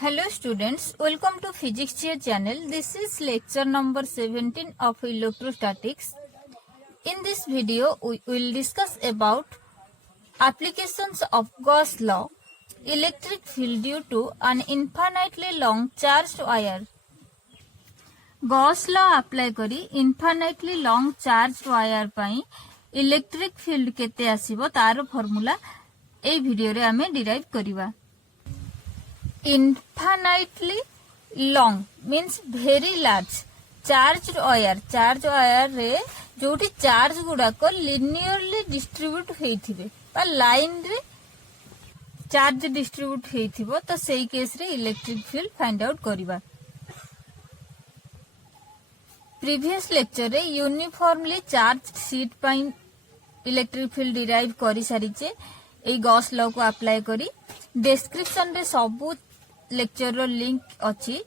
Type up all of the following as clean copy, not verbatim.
Hello students, welcome to Physics Chair channel. This is lecture number 17 of electrostatics. In this video, we will discuss about applications of Gauss law, electric field due to an infinitely long charged wire. Gauss law apply करी infinitely long charged wire पाई electric field केते आसीबो तार formula ए video रे हमें derive करिवा. Infinitely long means very large charged wire रे जोटी charge गुडा को linearly distribute हेइथिबे बा line रे charge distribute हेइथिबो तो सेही केस रे इलेक्ट्रिक फील्ड फाइंड आउट करिवा. प्रीवियस लेक्चर रे यूनिफॉर्मली चार्ज शीट पाई इलेक्ट्रिक फील्ड डिराइव करि सारिचे. ए गॉस लॉ को अप्लाई करी डिस्क्रिप्शन रे सब लेक्चर रो लिंक अछि.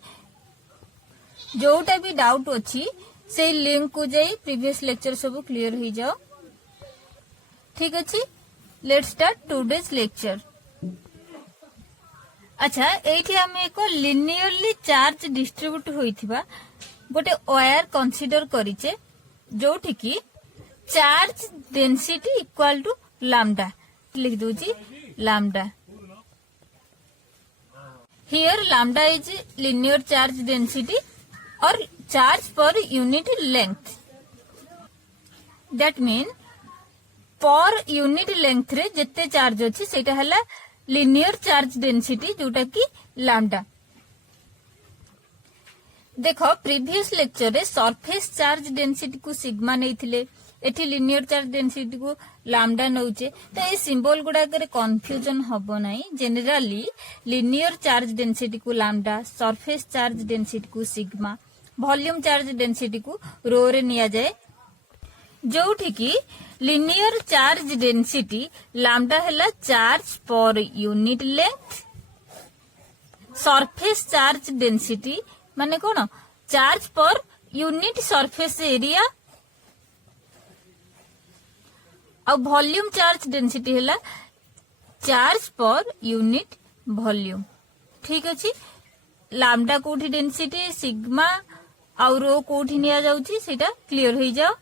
जोटा भी डाउट अछि से लिंक को जाई प्रीवियस लेक्चर सब क्लियर हो जाओ. ठीक अछि, लेट्स स्टार्ट टुडेज लेक्चर. अच्छा, एठी हम एक लिनियरली चार्ज डिस्ट्रीब्यूट होइथिबा गोटे वायर कंसीडर करिचे जोठी की charge density equal to lambda. लिख दूची lambda. Here lambda is linear charge density or charge per unit length. That mean per unit length रे जितने चार्ज अच्छी सेटा हला linear charge density जोटा की lambda. देखो प्रीवियस लेक्चर रे सरफेस चार्ज डेंसिटी को सिग्मा नहीं थिले, एठी लिनियर चार्ज डेंसिटी को लैम्डा नउचे. तो ए सिंबल गुडा करे कंफ्यूजन हबो नाही. जनरली लिनियर चार्ज डेंसिटी को लैम्डा, सरफेस चार्ज डेंसिटी को सिग्मा, वॉल्यूम चार्ज डेंसिटी को रो रे निया जाए. जोठी की लिनियर चार्ज डेंसिटी लैम्डा हला charge per unit length, surface charge density माने कोन charge per unit surface area, और वॉल्यूम चार्ज डेंसिटी है चार्ज पर यूनिट वॉल्यूम. ठीक अछि, लैम्डा कोठी डेंसिटी सिग्मा और रो कोठी निया जाउची सेटा क्लियर हो जाओ.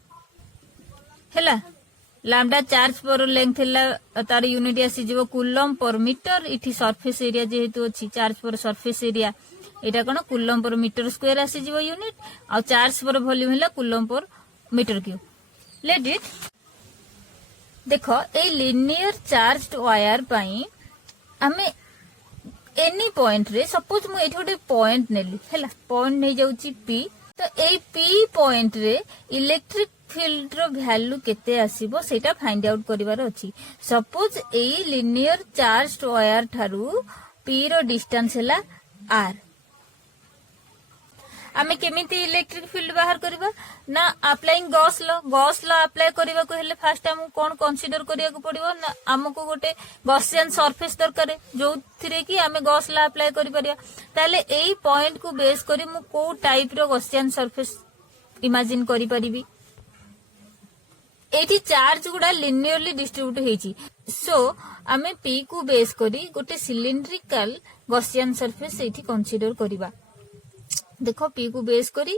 हैला लैम्डा चार्ज पर लेंथ है तार यूनिट आसी जीवो coulomb per metre. इठी surface area जेहेतु अछि चार्ज पर सरफेस एरिया एटा कोन कूलम पर मीटर स्क्वायर आसी जीवो यूनिट, और चार्ज पर वॉल्यूम है coulomb per metre cube. Let it. देखो ए लिनियर चार्ज्ड वायर पाई हमें एनी पॉइंट रे सपोज मु एठी गोटे पॉइंट नेली हैला, पॉइंट नै जाउची पी. तो ए पी पॉइंट रे इलेक्ट्रिक फील्ड रो वैल्यू केते आसीबो सेटा फाइंड आउट करिवार अछि. Suppose a linear charged wire थारू पी रो डिस्टेंस हैला आर. आमे केमिति इलेक्ट्रिक फील्ड बाहर करबा ना अप्लाइंग गॉस लॉ अप्लाई करबा को हेले फास्ट हम कोन कंसीडर करिया को पड़िबो ना हमको गोटे गॉसियन सरफेस दरकार जो थिरे कि हमें गॉस लॉ अप्लाई करि परिया. ताले एई पॉइंट को बेस करी मु को टाइप रो गॉसियन सरफेस इमेजिन करि परिबी. एठी चार्ज गुडा लिनियरली डिस्ट्रीब्यूट हेची. सो हमें पी को बेस करी गोटे सिलिंड्रिकल गॉसियन सरफेस एठी कंसीडर करिबा. देखो पी को बेस करी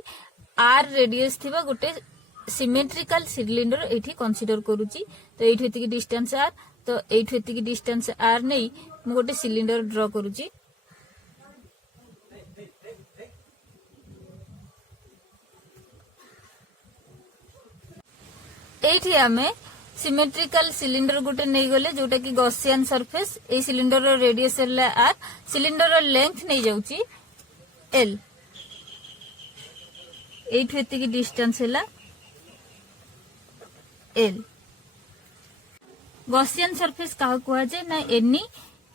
आर रेडियस थिबा गोटे सिमेट्रिकल सिलिंडर एठी कंसीडर करूची. तो एठी एतिकी डिस्टेंस आर, तो एठी एतिकी डिस्टेंस आर नै मु गोटे सिलिंडर ड्रा करूची. एठी हमें सिमेट्रिकल सिलिंडर गोटे नै गले जोटा की गॉसियन सरफेस. ए सिलिंडर रो रेडियस है आर, सिलिंडर रो लेंथ नै जाउची एल. एठी एतिकी डिस्टेंस हैला एल. गॉसियन सरफेस का कुआ जे ना any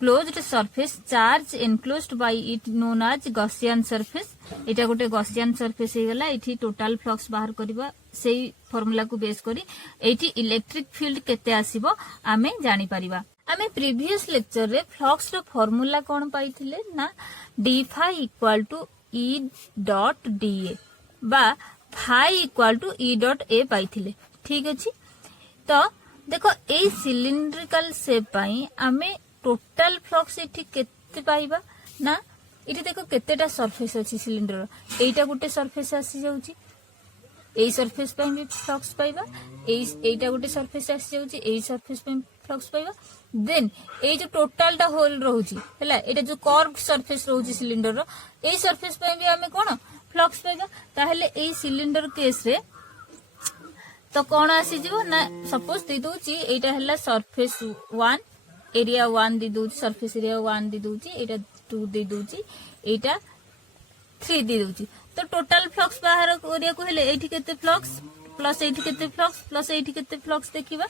closed surface charge enclosed by it known as Gaussian surface. एटा गोटे गॉसियन सरफेस हे गला. एठी टोटल फ्लक्स बाहर करबा सेही फार्मूला को बेस करी एठी इलेक्ट्रिक फील्ड केते आसीबो आमे जानि परिबा. आमे प्रीवियस लेक्चर रे फ्लक्स रो फार्मूला कोन पाइथिले ना d phi equal to E dot d A बा phi equal to E dot A पाइथिले. ठीक अछि, तो देखो ए सिलिंड्रिकल शेप पाई आमे टोटल फ्लक्स एठी केते पाइबा ना इटी देखो केतेटा सरफेस अछि सिलिंडर एटा गोटे सरफेस आसी जाउची एई सरफेस पे भी फ्लक्स पाइबा एटा गोटे सरफेस आसी जाउची एई सरफेस पे फ्लक्स पाइबा देन एई जो टोटल टा होल रहउची हैला एटा जो कर्व सरफेस रहउची सिलिंडर रो एई सरफेस पे भी हमें कोन फ्लक्स पाइबा ताहले एई सिलिंडर केस रे तो कौन आसी जीवो ना सपोज दे दोची एटा हल्ला सरफेस 1 एरिया 1 दे दोची सरफेस एरिया 1 दे दोची एटा 2 दे दोची एटा 3 दे दोची तो टोटल फ्लक्स बाहर एरिया को हेले एठी केते फ्लक्स प्लस एठी केते फ्लक्स प्लस एठी केते फ्लक्स देखिबा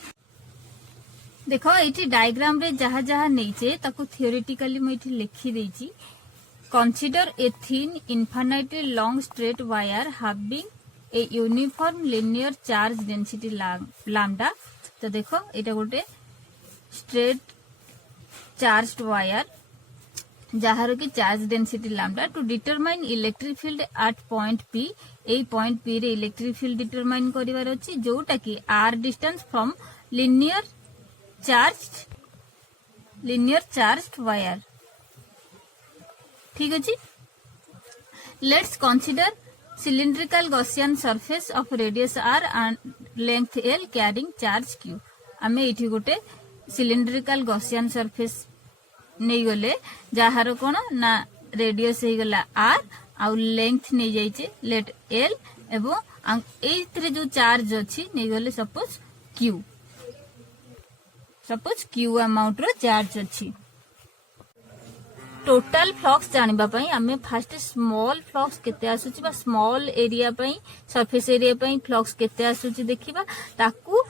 देखो एठी डायग्राम रे जहा जहा नैचे ताको थियोरेटिकली म एठी लिखि देची consider a thin infinitely long straight wire having a uniform linear charge density lambda तो देखो एटा गोटे स्ट्रेट चार्ज्ड वायर जहार की charge density lambda to determine electric field at point P ए पॉइंट पी रे इलेक्ट्रिक फील्ड डिटरमाइन करिवार अछि जोटा की r distance from linear charged wire ठीक अछि let's consider cylindrical Gaussian surface of radius r and length l carrying charge q आमे एठी गोटे cylindrical Gaussian surface नै गले जहार कोन ना रेडियस हे गला r आ लेंथ नै जाइचे लेट l एवं एथरे जो चार्ज अछि नै गले सपोज q अमाउंट रो चार्ज अछि टोटल फ्लक्स जानिबा पई आमे फर्स्ट स्मॉल फ्लक्स केते आसुची बा स्मॉल एरिया पई सरफेस एरिया पई फ्लक्स केते आसुची देखिबा ताकू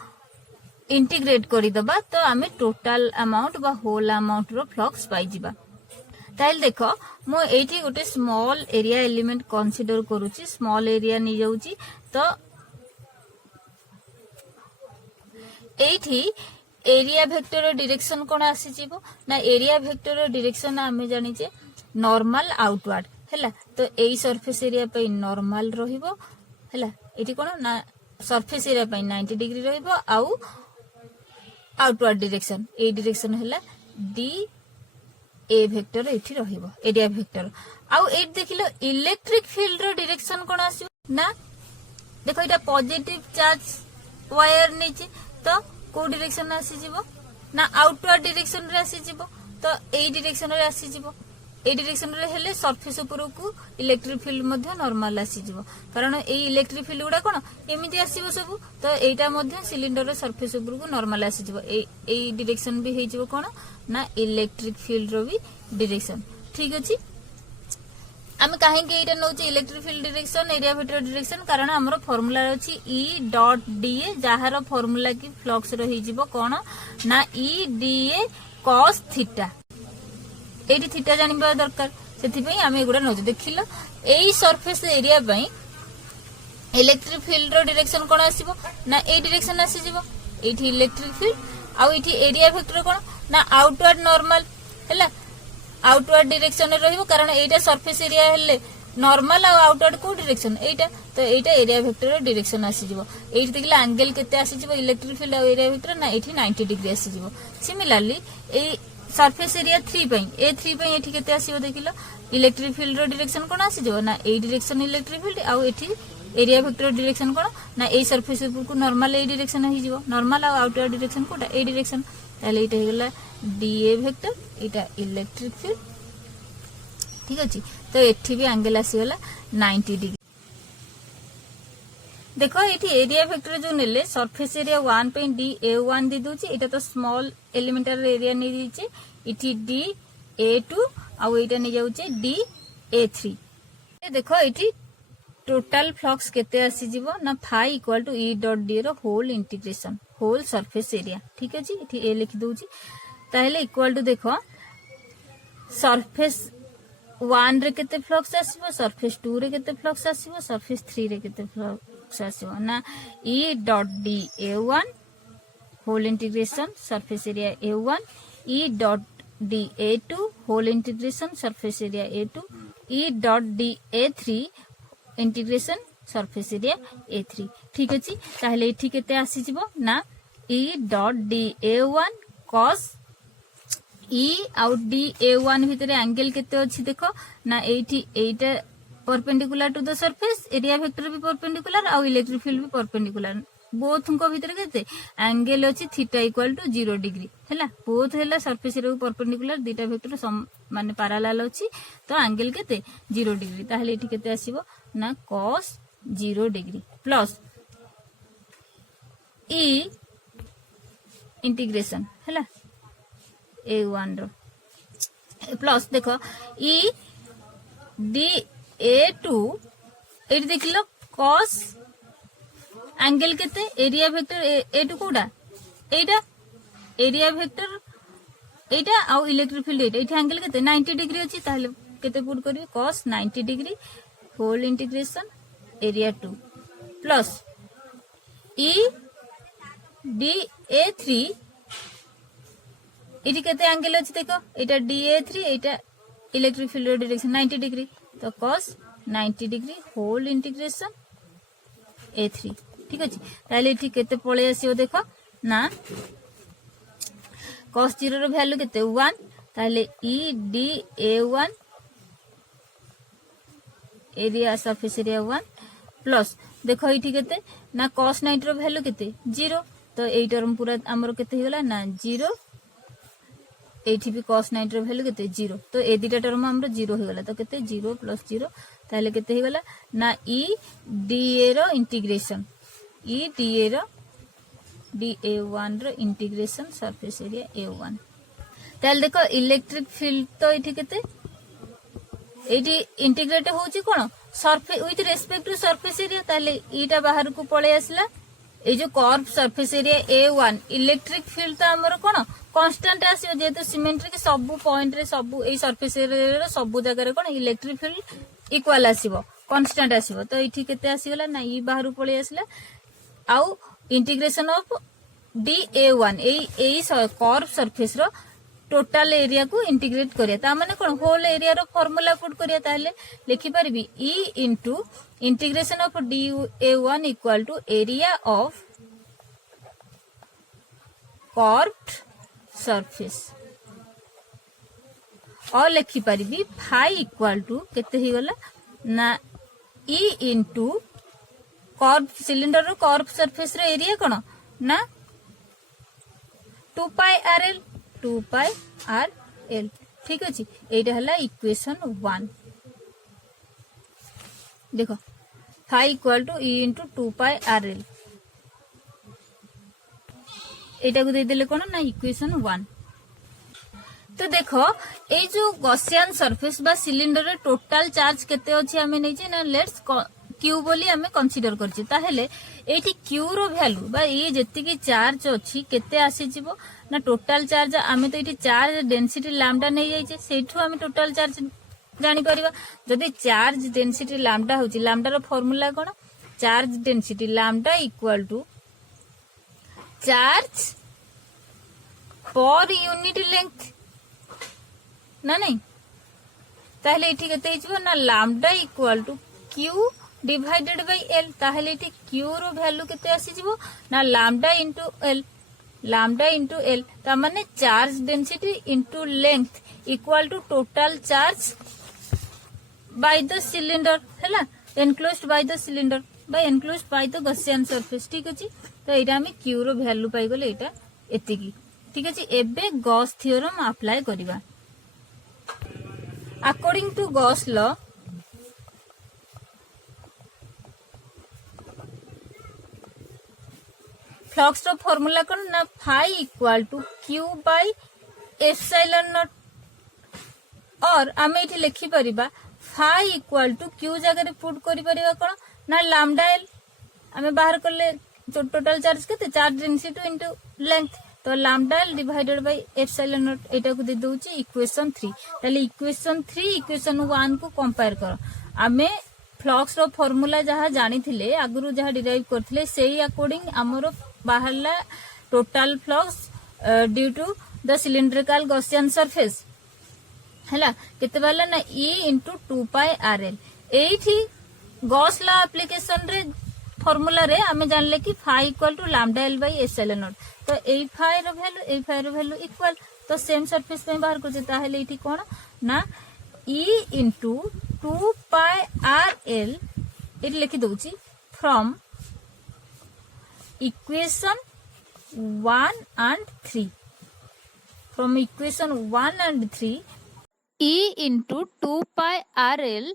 इंटीग्रेट करि दबा तो आमे टोटल अमाउंट बा होल अमाउंट रो फ्लक्स पाई जिबा ताइल देखो मो एठी गोटे स्मॉल एरिया एलिमेंट कंसीडर करूची स्मॉल एरिया नि जाउची तो एठी एरिया वेक्टर डायरेक्शन कोन आसी जीवो ना एरिया वेक्टर डायरेक्शन आमे जानि जे नॉर्मल आउटवर्ड हैला तो एई सरफेस एरिया पे नॉर्मल रहिबो हैला एठी कोन ना सरफेस एरिया पे 90 डिग्री रहिबो आउ आउटवर्ड डायरेक्शन ए डायरेक्शन हैला डी ए वेक्टर एठी रहिबो एरिया वेक्टर आउ एट देखिलो इलेक्ट्रिक फील्ड रो डायरेक्शन कोन आसीबो ना देखो एटा पॉजिटिव चार्ज वायर नीचे तो को डायरेक्शन आसी जीवो ना आउटवर्ड डायरेक्शन रे आसी जीवो तो एई डायरेक्शन रे आसी जीवो एई डायरेक्शन रे हेले सरफेस ऊपर को इलेक्ट्रिक फील्ड मध्ये नॉर्मल आसी जीवो कारण एई इलेक्ट्रिक फील्ड गुडा कोन एमिति आसीबो सब तो एटा मध्ये सिलिंडर रे सरफेस ऊपर को नॉर्मल आसी जीवो एई डायरेक्शन भी हे जीवो कोन ना इलेक्ट्रिक फील्ड रो भी डायरेक्शन ठीक अछि आमे काहे के एटा नउचे electric field direction area vector direction कारण हमरो फार्मूला अछि E डॉट dA जहार फार्मूला की फ्लक्स रही जिवो कोन ना E dA cos थीटा एटी थीटा जानिबा दरकार सेथि पई आमे एगुडा नउचे देखिलो एई सरफेस एरिया पई इलेक्ट्रिक फील्ड रो डायरेक्शन कोन आसीबो ना ए डायरेक्शन आसी जिवो एठी इलेक्ट्रिक फील्ड आ एठी एरिया वेक्टर कोन ना आउटवर्ड नॉर्मल हैला आउटवर्ड डायरेक्शन रे रहिबो कारण एटा सरफेस एरिया हेले नॉर्मल आ आउटवर्ड को डायरेक्शन एटा तो एटा एरिया वेक्टर रे डायरेक्शन आसी जिवो एठी देखला एंगल केते आसी जिवो इलेक्ट्रिक फील्ड आ एरिया वेक्टर ना एठी 90 डिग्री आसी जिवो सिमिलरली ए सरफेस एरिया 3 पई ए3 पई एठी केते आसीबो देखिलो इलेक्ट्रिक फील्ड रो डायरेक्शन कोन आसी जिवो ना ए डायरेक्शन इलेक्ट्रिक फील्ड आ एठी एरिया वेक्टर डायरेक्शन कोन ना ए सरफेस ऊपर को नॉर्मल ए डायरेक्शन ही जिवो नॉर्मल आ आउटवर्ड डायरेक्शन कोटा ए डायरेक्शन ताले एटा हेगला डीए वेक्टर एटा इलेक्ट्रिक फील्ड ठीक अछि तो एठी भी एंगल आसीगला 90 डिग्री देखो एठी एरिया वेक्टर जो नेले सरफेस एरिया 1 पे डी ए1 दे दोची एटा तो स्मॉल एलिमेंटल एरिया नै दिचे एठी डी ए2 आ एटा नै जाउचे डी ए3 देखो एठी टोटल फ्लक्स केते आसी जीवो ना phi equal to E dot d रो whole integration whole surface area ठीक अछि एठी ए लिखि दोची ताहेले इक्वल टू देखो सरफेस 1 रे केते फ्लक्स आसीबो सरफेस 2 रे केते फ्लक्स आसीबो सरफेस 3 रे केते फ्लक्स आसीबो ना E dot D A1 whole integration surface area A1 E dot d A2 whole integration surface area A2 E dot d A3 integration surface area A3 ठीक अछि ताहले एठी केते आसी जिवो ना E dot D A1 cos E आउ D A one भितर एंगल केते अछि देखो ना एठी एटा perpendicular to the surface area vector भी परपेंडिकुलर आउ इलेक्ट्रिक फील्ड भी परपेंडिकुलर बोथ को भितर केते एंगल अछि थीटा इक्वल टू 0 डिग्री हैला बोथ हैला सरफेस रे परपेंडिकुलर दीटा वेक्टर माने पैरेलल अछि तो एंगल केते 0 डिग्री ताहले एठी केते आसीबो ना cos 0 डिग्री प्लस ई इंटीग्रेशन हैला a1 रो प्लस देखो ई डी a2 एठी देखिलो cos एंगल केते एरिया वेक्टर a2 कोडा एटा एरिया वेक्टर एटा आ इलेक्ट्रिक फील्ड एटा एंगल केते 90 डिग्री अछि ताहले केते पुट करिवे cos 90 degree whole integration area 2 plus E D a3 एटी केते एंगल अछि देखो एटा da3 एटा इलेक्ट्रिक फील्ड डायरेक्शन 90 डिग्री तो cos 90 degree whole integration a3 ठीक अछि ताले एठी केते पळे आसीओ देखो ना cos 0 रो वैल्यू केते 1 ताले e d a1 area surface area 1 plus देखो एठी केते ना cos 90 रो वैल्यू केते 0 तो एई टर्म पूरा हमरो केते हिगला ना 0 एठी भी cos 90 रो वैल्यू केते 0 तो ए दिटा टर्म हमरो 0 हिगला तो केते 0 प्लस 0 ताले केते हिगला ना e da रो इंटीग्रेशन e da रो da1 रो इंटीग्रेशन सरफेस एरिया a1 ताले देखो इलेक्ट्रिक फील्ड तो एठी केते एठी इंटीग्रेट होची कोन surface with respect to surface area ताले ईटा बाहर को पळे आसला ए जो curve surface area a1 electric field तो हमर कोन कांस्टेंट आसीओ जेतो सिमेट्रिक सब पॉइंट रे सब ए सरफेस एरिया रे सब जगह रे कोन इलेक्ट्रिक फील्ड इक्वल आसीबो कांस्टेंट आसीबो तो एठी केते आसीगला ना ई बाहर पळे आसला आउ इंटीग्रेशन ऑफ da1 ए कर्व सरफेस रो टोटल एरिया को इंटीग्रेट करिया ता माने कोन होल एरिया रो फार्मूला पुट करिया ताले लिखि परबी e into integration of da1 equal to area of curved surface और लिखि परबी फाई इक्वल टू केते ही गला ना e इनटू कर्व सिलिंडर रो कर्व सरफेस रो एरिया कोन ना 2 पाई rl ठीक अछि एटा हला इक्वेशन 1 देखो phi equal to e into 2 pi rl एटा को दे देले कोन ना इक्वेशन 1 तो देखो ए जो गॉसियन सरफेस बा सिलिंडर रे टोटल चार्ज केते अछि हमें नै जे ना लेट्स क्यू बोली हमें कंसीडर करछि ताहेले एठी क्यू रो वैल्यू बा ए जेति की चार्ज अछि केते आसी जिवो ना टोटल चार्ज हमें तो एठी चार्ज डेंसिटी लैम्डा नै जाय छै सेठू हमें टोटल चार्ज जानि परिबा जदी चार्ज डेंसिटी लैम्डा होछि लैम्डा रो फार्मूला कोन charge density lambda equal to charge per unit length ना नहीं ताहले एठी केते हिजबो ना lambda equal to Q divided by L ताहले एठी क्यू रो वैल्यू केते आसी जिवो ना लैम्डा इनटू एल ता माने charge density into length equal to total charge by the cylinder हैला enclosed by the cylinder by enclosed by the Gaussian surface ठीक अछि तो एटा हम क्यू रो वैल्यू पाई गले एटा एतिकी ठीक अछि एबे गॉस थ्योरम अप्लाई करिबा according to Gauss law flux रो फार्मूला कोन ना phi equal to Q by epsilon naught और आमे एठी लिखि परिबा फाई इक्वल टू क्यू जगह रे पुट करि परिबा कोन ना लैम्डा एल आमे बाहर करले टोटल चार्ज केते चार्ज डेंसिटी इनटू लेंथ तो lambda L divided by epsilon not एटा को दे दोची इक्वेशन 3 ताले इक्वेशन 3 इक्वेशन 1 को कंपेयर करो आमे फ्लक्स रो फार्मूला जहा जानि थिले आगुरु जहा डिराइव करथिले सेही अकॉर्डिंग हमरो बाहरला total flux due to the cylindrical Gaussian surface हैला केते बाला ना e इनटू 2 पाई rl एठी गॉस लॉ एप्लीकेशन रे फार्मूला रे हमें जानले कि phi equal to lambda L by epsilon naught तो ए फाई रो वैल्यू इक्वल तो सेम सरफेस पे बाहर कर ताहले इठी कोन ना E into 2 pi RL ये लिखि दउची from equation 1 and 3 from equation 1 and 3 E into 2 pi RL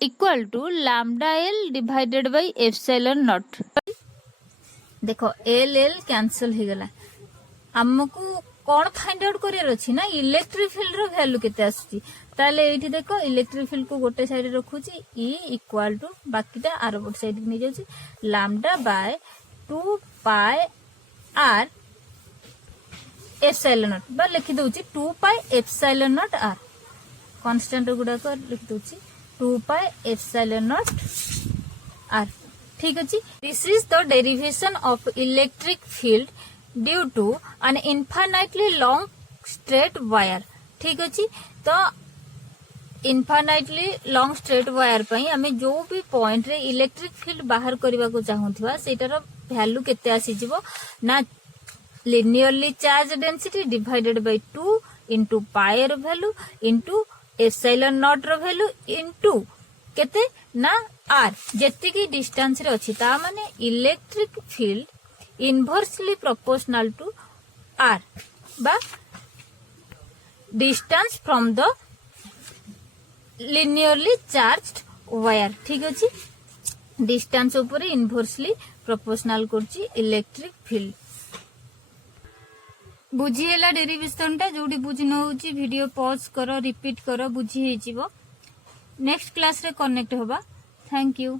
equal to lambda L divided by epsilon naught। देखो एल एल कैंसल हो गला हमको कौन फाइंड आउट करियर अछि ना इलेक्ट्रिक फील्ड रो वैल्यू केते आसी ताले एठी देखो इलेक्ट्रिक फील्ड को गोटे साइड रखुची E इक्वल टू बाकीटा आर बोट साइड के नै जाउची lambda by 2 pi R epsilon naught बा लिखि दउची 2 pi epsilon naught R constant गुडा को लिखि दउची 2 पाई एप्सिलॉन नॉट आर। ठीक अछि this is the derivation of electric field due to an infinitely long straight wire. ठीक अछि तो इनफाइनाइटली लॉन्ग स्ट्रेट वायर पई हमें जो भी पॉइंट रे इलेक्ट्रिक फील्ड बाहर करबा को चाहूथबा सेटार वैल्यू केते आसी जिवो ना linearly charged density divided by 2 into pi रो वैल्यू into epsilon naught रो वैल्यू into केते ना r जेति की डिस्टेंस रे अछि ता माने electric field inversely proportional to r बा distance from the linearly charged wire। ठीक अछि डिस्टेंस ऊपर इनवर्सली प्रोपोर्शनल करछि इलेक्ट्रिक फील्ड। बुझीला डेरिवेशन टा जोडी बुझी न होची वीडियो पॉज करो रिपीट करो बुझी हे जीवो नेक्स्ट क्लास रे कनेक्ट होबा। Thank you.